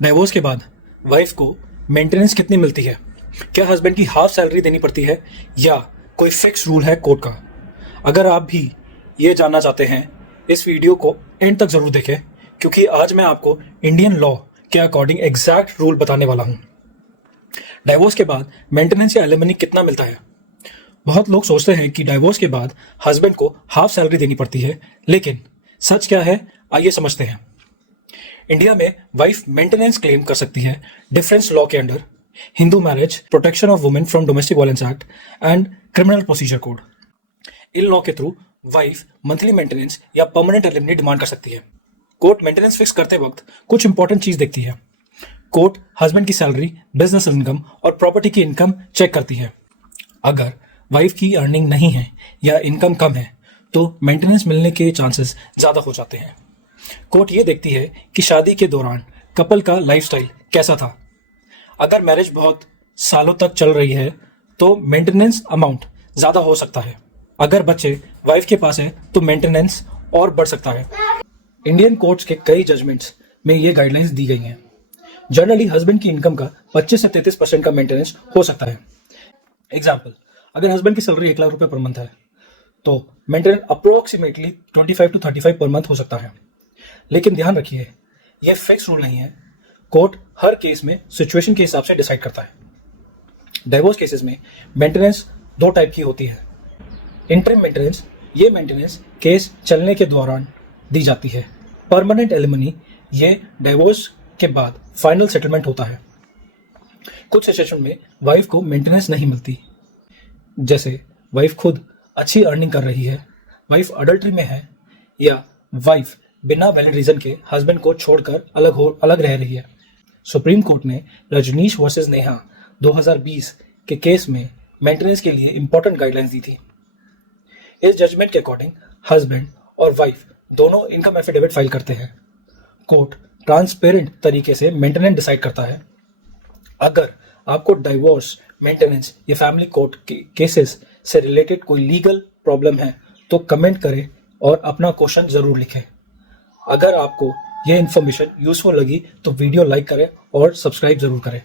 Divorce के बाद wife को मेंटेनेंस कितनी मिलती है? क्या हस्बैंड की हाफ सैलरी देनी पड़ती है या कोई फिक्स रूल है कोर्ट का? अगर आप भी ये जानना चाहते हैं, इस वीडियो को एंड तक जरूर देखें, क्योंकि आज मैं आपको इंडियन लॉ के अकॉर्डिंग एग्जैक्ट रूल बताने वाला हूँ। डाइवोर्स के बाद मेंटेनेंस या एलिमनी कितना मिलता है? बहुत लोग सोचते हैं कि डाइवोर्स के बाद हस्बैंड को हाफ सैलरी देनी पड़ती है, लेकिन सच क्या है, आइए समझते हैं। इंडिया में वाइफ मेंटेनेंस क्लेम कर सकती है डिफरेंस लॉ के under Hindu marriage, protection of women from domestic violence act and criminal procedure code. In law के थ्रू वाइफ मंथली मेंटेनेंस या परमानेंट एलिमनी डिमांड कर सकती है। कोर्ट मेंटेनेंस फिक्स करते वक्त कुछ इंपॉर्टेंट चीज देखती है। कोर्ट हस्बैंड की सैलरी, बिजनेस इनकम और प्रॉपर्टी की इनकम चेक करती है। अगर वाइफ की अर्निंग नहीं है या इनकम कम है तो मेंटेनेंस मिलने के चांसेस ज्यादा हो जाते हैं। कोर्ट ये देखती है कि शादी के दौरान कपल का लाइफस्टाइल कैसा था। अगर मैरिज बहुत सालों तक चल रही है तो मेंटेनेंस अमाउंट ज्यादा हो सकता है। अगर बच्चे वाइफ के पास है तो मेंटेनेंस और बढ़ सकता है। इंडियन कोर्ट्स के कई जजमेंट्स में ये गाइडलाइंस दी गई हैं। जनरली हस्बैंड की इनकम का 25 से 33% का मेंटेनेंस हो सकता है। एग्जाम्पल, अगर हस्बैंड की सैलरी 1 लाख रुपए पर मंथ है तो maintenance approximately 25 to 35 per month हो सकता है। लेकिन ध्यान रखिए, यह फिक्स रूल नहीं है। कोर्ट हर केस में सिचुएशन के हिसाब से डिसाइड करता है। डाइवोर्स केसेस में मेंटेनेंस 2 टाइप की होती है। इंटरिम मेंटेनेंस, ये मेंटेनेंस केस चलने के दौरान दी जाती है। परमानेंट एलिमनी, ये डाइवोर्स के बाद फाइनल सेटलमेंट होता है। कुछ सिचुएशन में वाइफ को मेंटेनेंस नहीं मिलती, जैसे वाइफ खुद अच्छी अर्निंग कर रही है, वाइफ अडल्ट्री में है या वाइफ बिना वैलिड रीजन के हस्बैंड को छोड़कर अलग रह रही है। सुप्रीम कोर्ट ने रजनीश वर्सेस नेहा 2020 के केस में मेंटेनेंस के लिए इंपॉर्टेंट गाइडलाइंस दी थी। इस जजमेंट के अकॉर्डिंग हस्बैंड और वाइफ दोनों इनकम एफिडेविट फाइल करते हैं। कोर्ट ट्रांसपेरेंट तरीके से मेंटेनेंस डिसाइड करता है। अगर आपको डाइवोर्स, मेंटेनेंस या फैमिली कोर्ट के केसेस से रिलेटेड कोई लीगल प्रॉब्लम है तो कमेंट करें और अपना क्वेश्चन जरूर लिखें। अगर आपको यह इन्फॉर्मेशन यूजफुल लगी तो वीडियो लाइक करें और सब्सक्राइब जरूर करें।